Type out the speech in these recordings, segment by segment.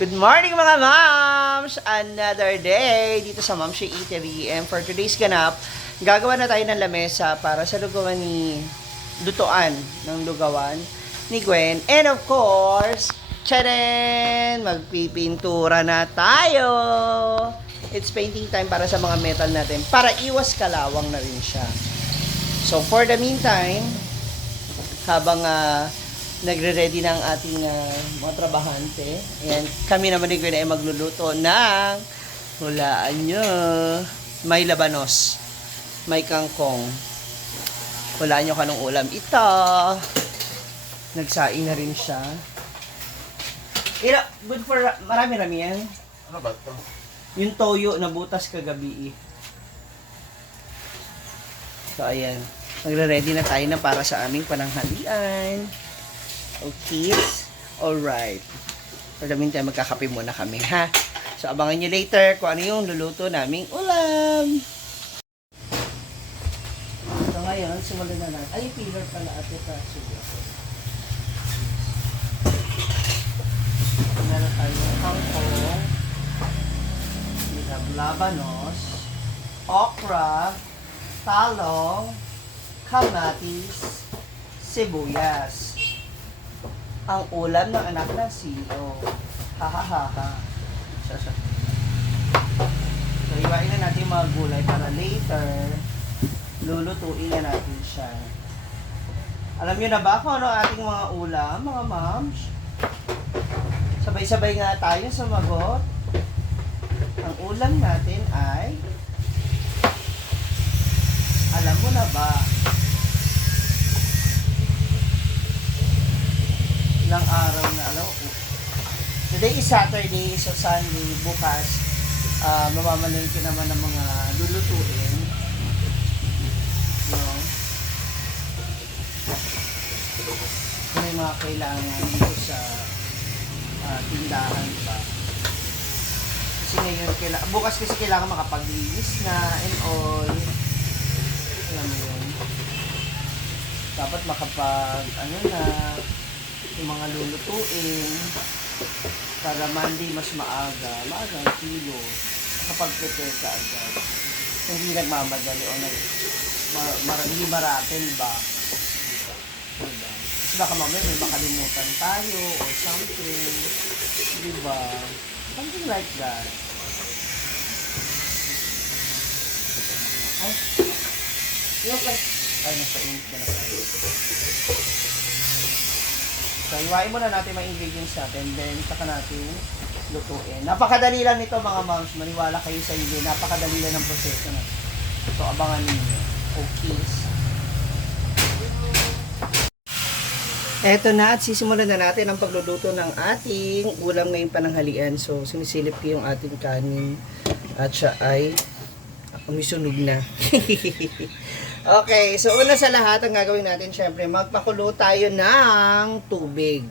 Good morning mga moms! Another day dito sa Ma'am She Eatery. And for today's ganap, gagawa na tayo ng lamesa para sa lugawan lutuan ng lugawan ni Gwen. And of course, tcharan! Magpipintura na tayo! It's painting time para sa mga metal natin para iwas kalawang na rin siya. So for the meantime, habang nagre-ready na ang ating mga trabahante. Ayan, kami naman ni Gwen ay magluluto ng hulaan nyo. May labanos. May kangkong. Hulaan nyo kanong ulam. Ito. Nagsaing na rin siya. Good for marami-rami yan. Ano ba ito? Yung toyo na butas kagabi. So, ayan. Nagre-ready na tayo na para sa aming pananghalian. Okay. Alright. For the meantime, magkakape muna kami, ha? So, abangan nyo later kung ano yung luluto naming ulam. So, ngayon, simulan na natin. Ay, pillar pala ate pa. Meron tayo kangkong. We have labanos, okra, talong, kamatis, sibuyas. Ang ulam ng anak na CEO. Ha. So, iwain na natin yung mga gulay para later, lulutuin na natin siya. Alam nyo na ba kung ano ating mga ulam, mga moms? Sabay-sabay nga tayo sumagot. Ang ulam natin ay, alam mo na ba? Ilang araw na, alam mo, today is Saturday, so Sunday, bukas, mamamalengke naman ng mga lulutuin. No? May mga kailangan dito sa tindahan pa. Kasi ngayon, bukas kasi kailangan makapaglinis na and all. Alam mo yun. Dapat makapag, yung mga lulutuin para Monday mas maaga ang kilo nakapag-prepare ka agad hindi nagmamadali o hindi maratel ba diba? Kasi baka mamaya may makalimutan tayo or something diba? Something like that. Nasa init na tayo. So, iwain muna natin mga ingredients natin, then saka natin lutuin. Napakadali lang nito mga moms, maniwala kayo sa hindi, napakadali lang ng proseso na. So, abangan ninyo. Okay. Eto na at sisimulan na natin ang pagluluto ng ating ulam ngayong pananghalian. So, sinisilip ko yung ating kanin at siya ay umisunog na. Okay, so una sa lahat, ang gagawin natin, syempre, magpakulo tayo ng tubig,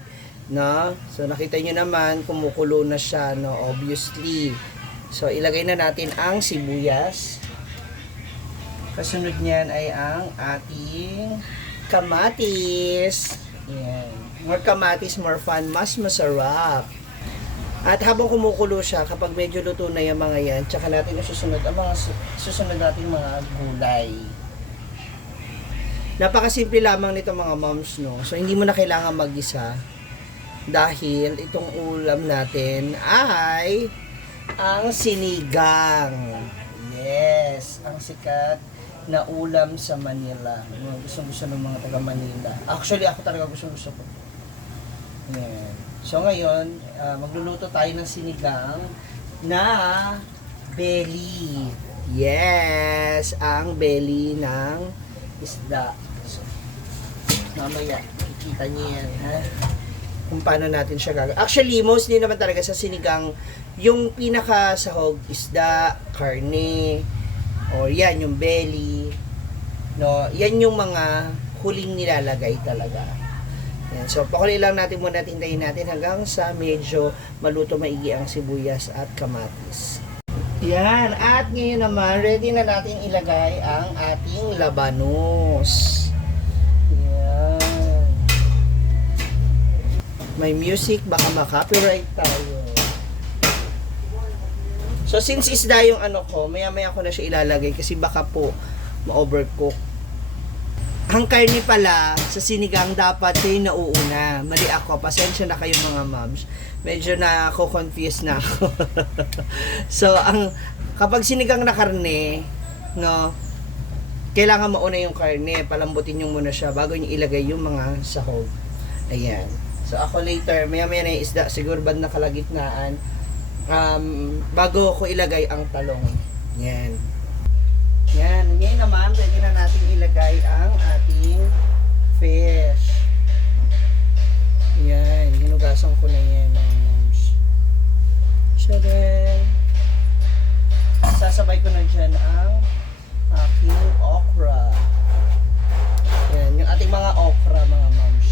no? So, nakita nyo naman, kumukulo na siya, no? Obviously. So, ilagay na natin ang sibuyas. Kasunod niyan ay ang ating kamatis. Yan. More kamatis, more fun, mas masarap. At habang kumukulo siya, kapag medyo luto na yung mga yan, tsaka natin susunod ang mga susunod natin mga gulay. Napakasimple lamang nito mga moms, no? So, hindi mo na kailangan mag-isa dahil itong ulam natin ay ang sinigang. Yes, ang sikat na ulam sa Manila. Gusto ng mga taga Manila. Actually, ako talaga gusto ko. Yan. So, ngayon, magluluto tayo ng sinigang na belly. Yes, ang belly ng isda. So, mamaya, kikita niyo yan, ha? Kung paano natin siya gagawin. Actually, mostly naman talaga sa sinigang, yung pinakasahog, isda, karne, o yan, yung belly, no? Yan yung mga huling nilalagay talaga. Yan. So, pakuloy lang natin muna, tintayin natin hanggang sa medyo maluto maigi ang sibuyas at kamatis. Yan. At ngayon naman, ready na natin ilagay ang ating labanos. Yan. May music, baka ma-copyright tayo. So, since isda yung ano ko, maya-maya ko na siya ilalagay kasi baka po ma-overcook. Ang karne pala, sa sinigang dapat kayo nauuna. Mali ako. Pasensya na kayo mga moms. Medyo na-confuse na ako. So, kapag sinigang na karne, no, kailangan mauna yung karne. Palambutin nyo muna siya bago nyo ilagay yung mga sahog. Ayan. So, ako later, maya-maya na yung isda, siguro band na kalagitnaan, bago ko ilagay ang talong. Yan. Yan. Ngayon naman, pwede na natin ilagay ang ating fish. Yan. Hinugasan ko na yan, mga moms. Tcharan! Sasabay ko na dyan ang aking okra. Yan. Yung ating mga okra, mga moms.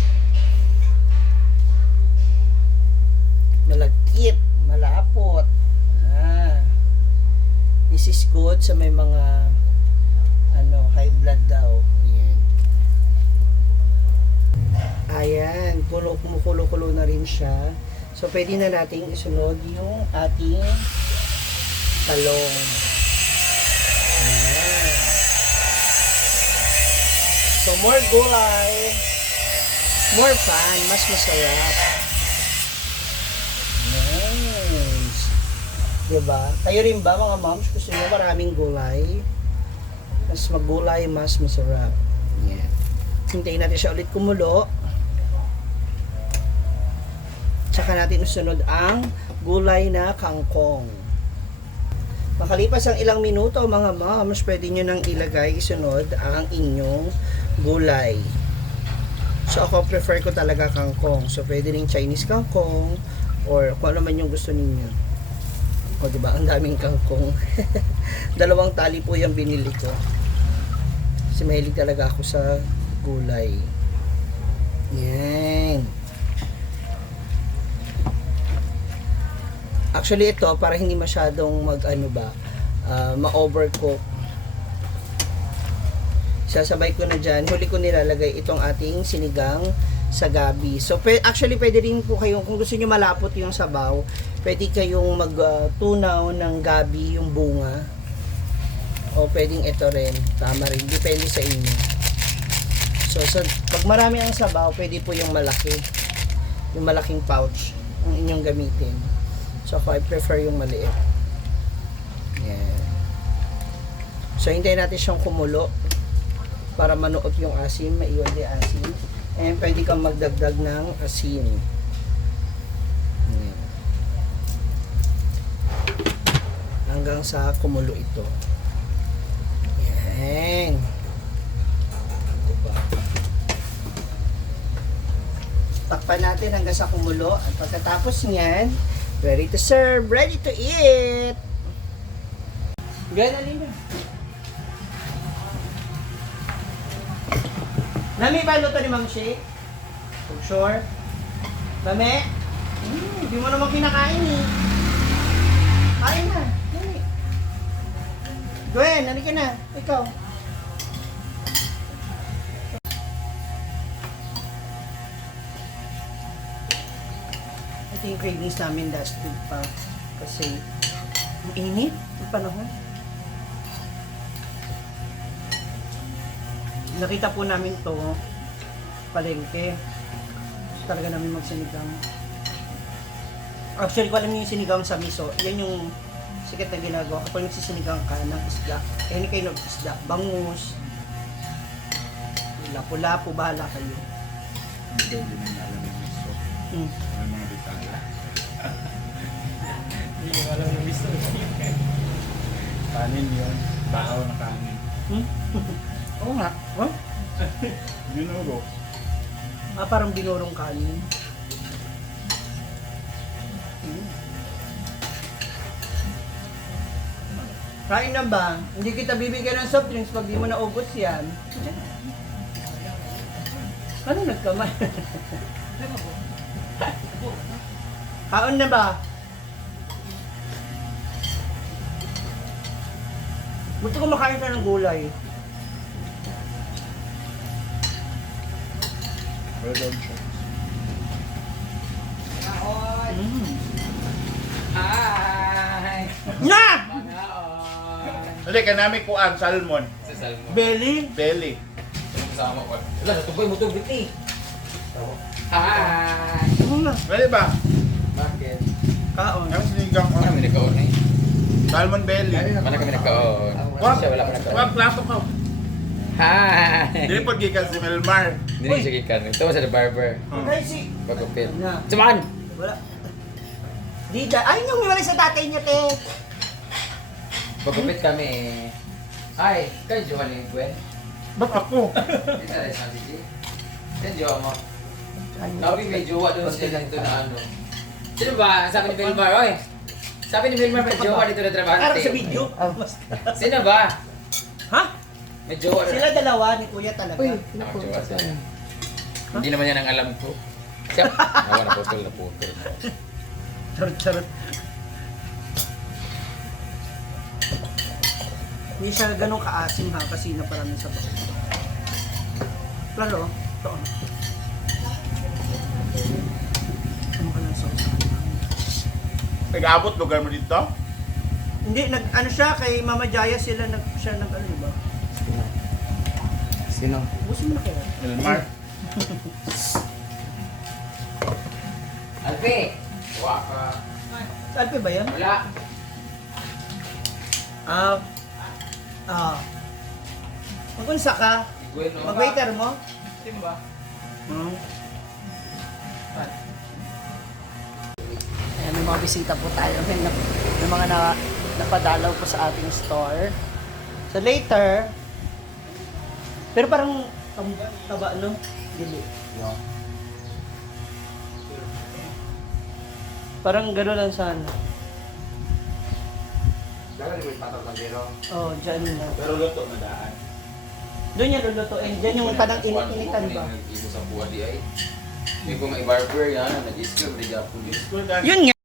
Malagkit. Malapot. This is good sa may mga high blood daw. Ayan. Ayan. Kumukulo-kulo na rin siya. So, pwede na nating isunod yung ating talong. Ayan. So, more gulay. More fun. Mas masarap. Nice. Diba? Kayo rin ba mga moms? Gusto nyo maraming gulay? Mas maggulay, mas masarap. Yan. Hintayin natin siya ulit kumulo. Tsaka natin usunod ang gulay na kangkong. Makalipas ang ilang minuto, mga moms, pwede nyo nang ilagay, isunod ang inyong gulay. So, ako prefer ko talaga kangkong. So, pwede rin Chinese kangkong or kung ano man yung gusto ninyo. O, diba? Ang daming kangkong. 2 tali po yung binili ko. Kasi mahilig talaga ako sa gulay. Yan. Actually, ito, para hindi masyadong ma-overcook. Sasabay ko na dyan. Huli ko nilalagay itong ating sinigang sa gabi. So, actually, pwede rin po kayong, kung gusto nyo malapot yung sabaw, pwede kayong magtunaw ng gabi, yung bunga. O pwedeng ito rin. Tama rin. Depende sa inyo. So, pag marami ang sabaw, pwede po yung malaki. Yung malaking pouch ang inyong gamitin. So, I prefer yung maliit. Yan. So, hintayin natin siyang kumulo para manuot yung asin, maiwan din asin. And pwede kang magdagdag ng asin. Yan. Hanggang sa kumulo ito. Yan. Diba? Takpan natin hanggang sa kumulo. At pagkatapos niyan, ready to serve, ready to eat. Gana nila. Nami ba luto ni Ma'am Shea? Sure? Mami? Hindi mo naman kinakain eh. Kain na. Dali. Gwen, halika na. Ikaw. Ito yung cravings namin last week pa. Kasi, ang init. Ang panahon. Nakita po namin to palengke. Talaga namin magsinigang. Actually, kung alam niyo yung sinigang sa miso, yan yung sikat na ginagawa. Kapag nagsisinigang ka ng isda, any kind of isda, bangus, lapu-lapu, bahala kayo. Hindi daw din na alam yung miso. May mga detalye. Hindi mo alam yung miso. Kanin yun. Bahaw na kanin. Oo nga. Huh? Binuro. Parang binurong kanin. Kain na ba? Hindi kita bibigyan ng soft drinks pag di mo naubos yan. Ano nagkamay? Kaon na ba? Gusto ko makain ka ng gulay. Red on siya. Hi! Na! Hindi, kanami kuan, salmon. Sa salmon. Belly. Belly. Sama ko. Wala, natuboy mo to, Britney. Hi! Ano na? Pwede ba? Bakit? Kaon. Kami sinigang Wala kami nagkaon eh. salmon belly. Wala kami nagkaon. Wag, Siya wala pa nagkaon. wag plato ka. Hi! Dili po gikan si Melmar. Hindi siya kikan. Ito sa the barber. Okay, si... Pagupit. Na. Sumaan! Wala. Di da. Ay, yung wala sa tatay niya, te. Pagupit kami eh. Ay, kayo Johan ni Gwen. Ba't ako? Hindi na rin sa sige. Yan Johan mo. Nabi may jowa doon sila dito na ano. Sino ba? Sabi ni Belmar, oy. Sabi ni Belmar may jowa dito na trabahante. Parang sa video. Sino ba? Ha? May jowa doon. Sila dalawa ni Kuya talaga. Ako jowa siya. Hindi naman yan ang alam ko. Siya. Awa na putol na putol. Charot. Hindi siya ganun kaasim ha, kasi naparami sa bako. Klaro, ito. Ano ka lang sauce? Nag-abot lugar mo dito? Hindi, ano siya, kay Mama Jaya siya nag ano, diba? Sino? Gusto mo na kaya? Melmar. Alpe! Waka. Sa Alpe ba yan? Wala. Mag-unsa ka? Gwen no? Mag-waiter mo? Sino ba? Hmm. Ayan, may mga bisita po tayo. May mga napadalaw po sa ating store. So later, pero parang taba, no? Dili. Parang gano'n lang sana. Dala ni patok ng biro. Oh, dyan na. Pero luto na daan. Doon yan lulutuin. Dyan yung padang init-initan ba? Ibo sa buwan di ay. Hindi ko nga i-barber yan. Nag-skill. Hindi ako. Yun nga.